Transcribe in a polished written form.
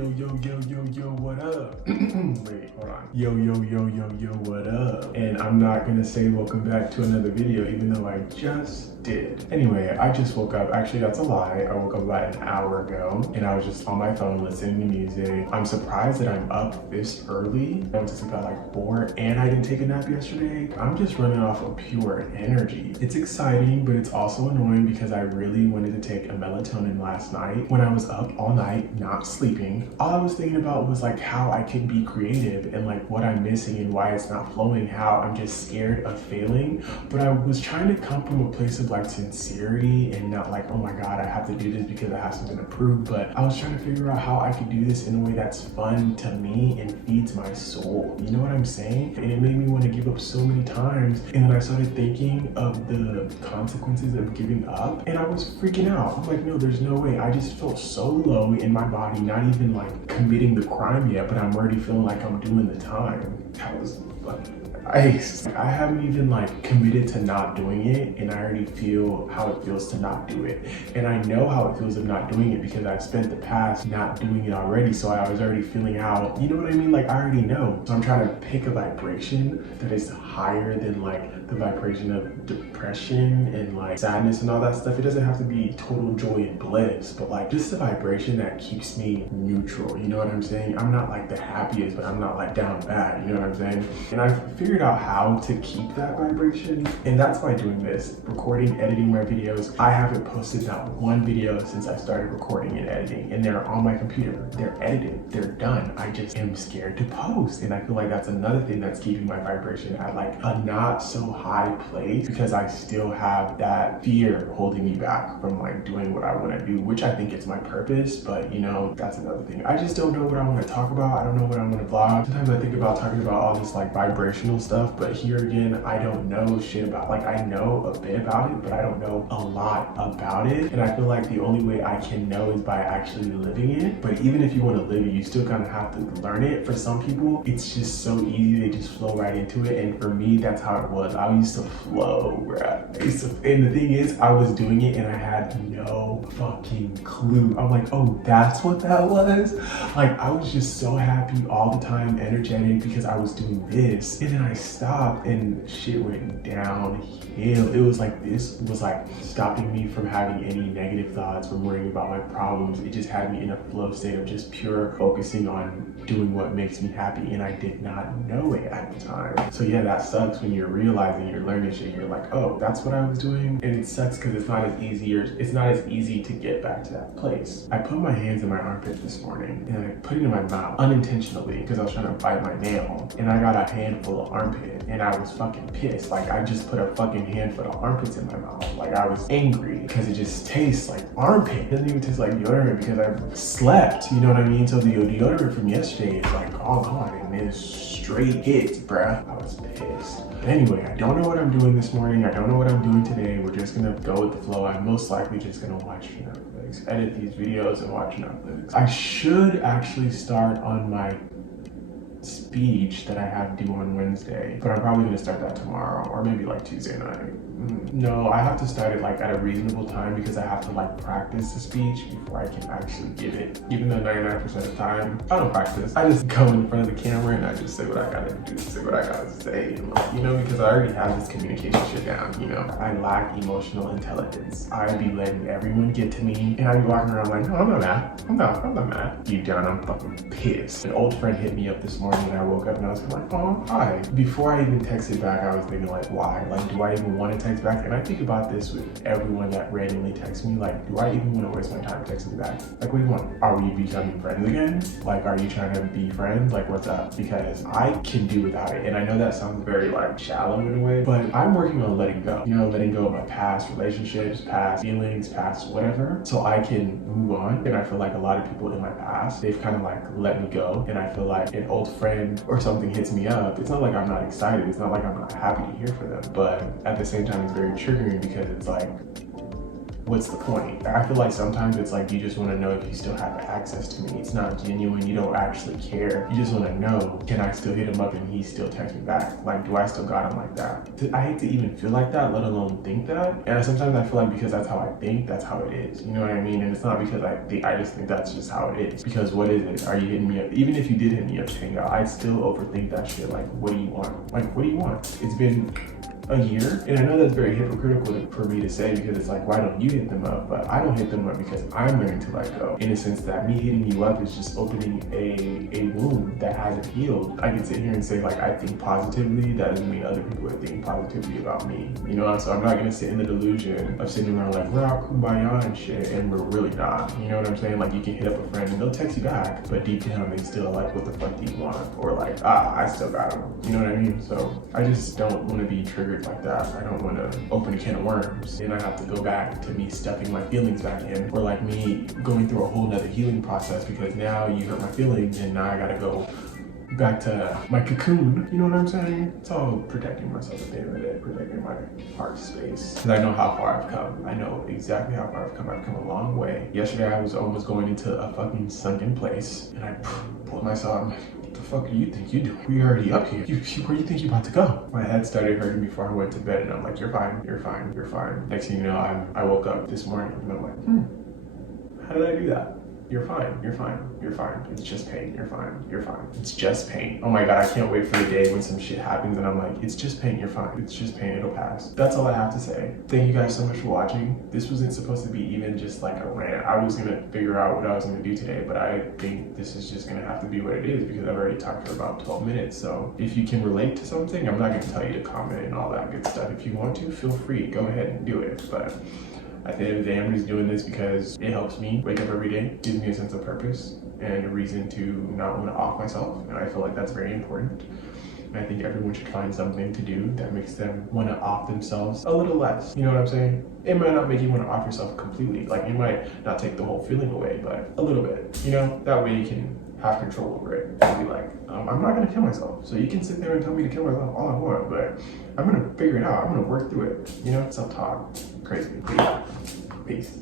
Yo, what up? Wait, hold on. Yo, what up? And I'm not gonna say welcome back to another video, even though I just did. Anyway, I just woke up. Actually, that's a lie. I woke up about an hour ago, and I was just on my phone listening to music. I'm surprised that I'm up this early. I went to sleep at like 4, and I didn't take a nap yesterday. I'm just running off of pure energy. It's exciting, but it's also annoying because I really wanted to take a melatonin last night. When I was up all night, not sleeping, all I was thinking about was like how I could be creative and like what I'm missing and why it's not flowing, how I'm just scared of failing. But I was trying to come from a place of like sincerity and not like, oh my God, I have to do this because it has something to prove. But I was trying to figure out how I could do this in a way that's fun to me and feeds my soul. You know what I'm saying? And it made me want to give up so many times. And then I started thinking of the consequences of giving up, and I was freaking out. I'm like, no, there's no way. I just felt so low in my body, not even like committing the crime yet, but I'm already feeling like I'm doing the time. That was fucking ice. I haven't even like committed to not doing it, and I already feel how it feels to not do it. And I know how it feels of not doing it because I've spent the past not doing it already. So I was already feeling how, you know what I mean? Like I already know. So I'm trying to pick a vibration that is higher than like the vibration of depression and like sadness and all that stuff. It doesn't have to be total joy and bliss, but like just a vibration that keeps me neutral. You know what I'm saying? I'm not like the happiest, but I'm not like down bad. You know what I'm saying? And I figured out how to keep that vibration, and that's by doing this: recording, editing my videos. I haven't posted not one video since I started recording and editing, and they're on my computer. They're edited, they're done. I just am scared to post, and I feel like that's another thing that's keeping my vibration at like a not so high place, because I still have that fear holding me back from like doing what I want to do, which I think is my purpose. But you know, that's another thing. I just don't know what I want to talk about. I don't know what I want to vlog. Sometimes I think about talking about all this like vibrational stuff, but here again, I don't know shit about, like I know a bit about it, but I don't know a lot about it. And I feel like the only way I can know is by actually living it. But even if you want to live it, you still kind of have to learn it. For some people, it's just so easy, they just flow right into it. And for me, that's how it was. I used to flow, bruh. And the thing is, I was doing it and I had no fucking clue. I'm like, oh, that's what that was? Like, I was just so happy all the time, energetic, because I was doing this. And then I stopped and shit went downhill. It was like, this was like stopping me from having any negative thoughts, from worrying about my problems. It just had me in a flow state of just pure focusing on doing what makes me happy. And I did not know it at the time. So yeah, that sucks when you're realizing you're learning shit. You're like, oh, that's what I was doing. And it sucks because it's not as easy to get back to that place. I put my hands in my armpit this morning and I put it in my mouth unintentionally because I was trying to bite my nail, and I got a handful of armpit, and I was fucking pissed. Like I just put a fucking handful of armpits in my mouth. Like I was angry because it just tastes like armpit. It doesn't even taste like deodorant because I slept, you know what I mean? So the deodorant from yesterday is like all gone, and it's straight hits, bruh. I was pissed. Anyway, I don't know what I'm doing this morning. I don't know what I'm doing today. We're just gonna go with the flow. I'm most likely just gonna watch Netflix, edit these videos and watch Netflix. I should actually start on my speech that I have due on Wednesday, but I'm probably gonna start that tomorrow or maybe like Tuesday night. No, I have to start it like at a reasonable time because I have to like practice the speech before I can actually give it. Even though 99% of the time I don't practice, I just go in front of the camera and I just say what I gotta do, say what I gotta say, and like, you know, because I already have this communication shit down. You know, I lack emotional intelligence. I be letting everyone get to me, and I be walking around like, no, I'm not mad. I'm not mad. Deep down, I'm fucking pissed. An old friend hit me up this morning and I woke up and I was like, oh, hi. Before I even texted back, I was thinking like, why? Like, do I even want to text back? And I think about this with everyone that randomly texts me. Like, do I even want to waste my time texting back? Like, what do you want? Are we becoming friends again? Like, are you trying to be friends? Like, what's up? Because I can do without it. And I know that sounds very like shallow in a way, but I'm working on letting go. You know, letting go of my past relationships, past feelings, past whatever, so I can move on. And I feel like a lot of people in my past, they've kind of like let me go. And I feel like an old friend or something hits me up. It's not like I'm not excited. It's not like I'm not happy to hear for them. But at the same time, it's very triggering because it's like, what's the point? I feel like sometimes it's like you just want to know if you still have access to me. It's not genuine. You don't actually care. You just want to know, can I still hit him up and he still text me back? Like, do I still got him like that? I hate to even feel like that, let alone think that. And sometimes I feel like because that's how I think, that's how it is. You know what I mean? And it's not because I just think that's just how it is. Because what is it? Are you hitting me up? Even if you did hit me up to hang out, I'd still overthink that shit. Like, what do you want? Like, what do you want? It's been a year, and I know that's very hypocritical for me to say, because it's like, why don't you hit them up? But I don't hit them up because I'm learning to let go, in a sense that me hitting you up is just opening a wound that hasn't healed. I can sit here and say like I think positively, that doesn't mean other people are thinking positively about me, you know? So I'm not gonna sit in the delusion of sitting around like we're all kumbaya and shit, and we're really not. You know what I'm saying? Like, you can hit up a friend and they'll text you back, but deep down they still like, what the fuck do you want? Or like, I still got them. You know what I mean? So I just don't want to be triggered like that. I don't want to open a can of worms and I have to go back to me stuffing my feelings back in, or like me going through a whole nother healing process because now you hurt my feelings and now I gotta go back to my cocoon. You know what I'm saying? It's all protecting myself at the end of the day, protecting my heart space. Because I know how far I've come. I know exactly how far I've come. I've come a long way. Yesterday I was almost going into a fucking sunken place and I pulled myself. I'm like, what the fuck do you think you do? We already up here. Where do you think you're about to go? My head started hurting before I went to bed and I'm like, you're fine, you're fine, you're fine. Next thing you know, I woke up this morning and I'm like, how did I do that? You're fine, you're fine, you're fine. It's just pain, you're fine, you're fine. It's just pain. Oh my God, I can't wait for the day when some shit happens and I'm like, it's just pain, you're fine. It's just pain, it'll pass. That's all I have to say. Thank you guys so much for watching. This wasn't supposed to be even just like a rant. I was gonna figure out what I was gonna do today, but I think this is just gonna have to be what it is because I've already talked for about 12 minutes. So if you can relate to something, I'm not gonna tell you to comment and all that good stuff. If you want to, feel free, go ahead and do it. But at the end of the day, I'm just doing this because it helps me wake up every day, gives me a sense of purpose and a reason to not want to off myself. And I feel like that's very important. And I think everyone should find something to do that makes them want to off themselves a little less. You know what I'm saying? It might not make you want to off yourself completely. Like, it might not take the whole feeling away, but a little bit, you know? That way you can have control over it and be like, I'm not gonna kill myself. So you can sit there and tell me to kill myself all I want, but I'm gonna figure it out. I'm gonna work through it. You know, self-talk, crazy. But yeah, peace.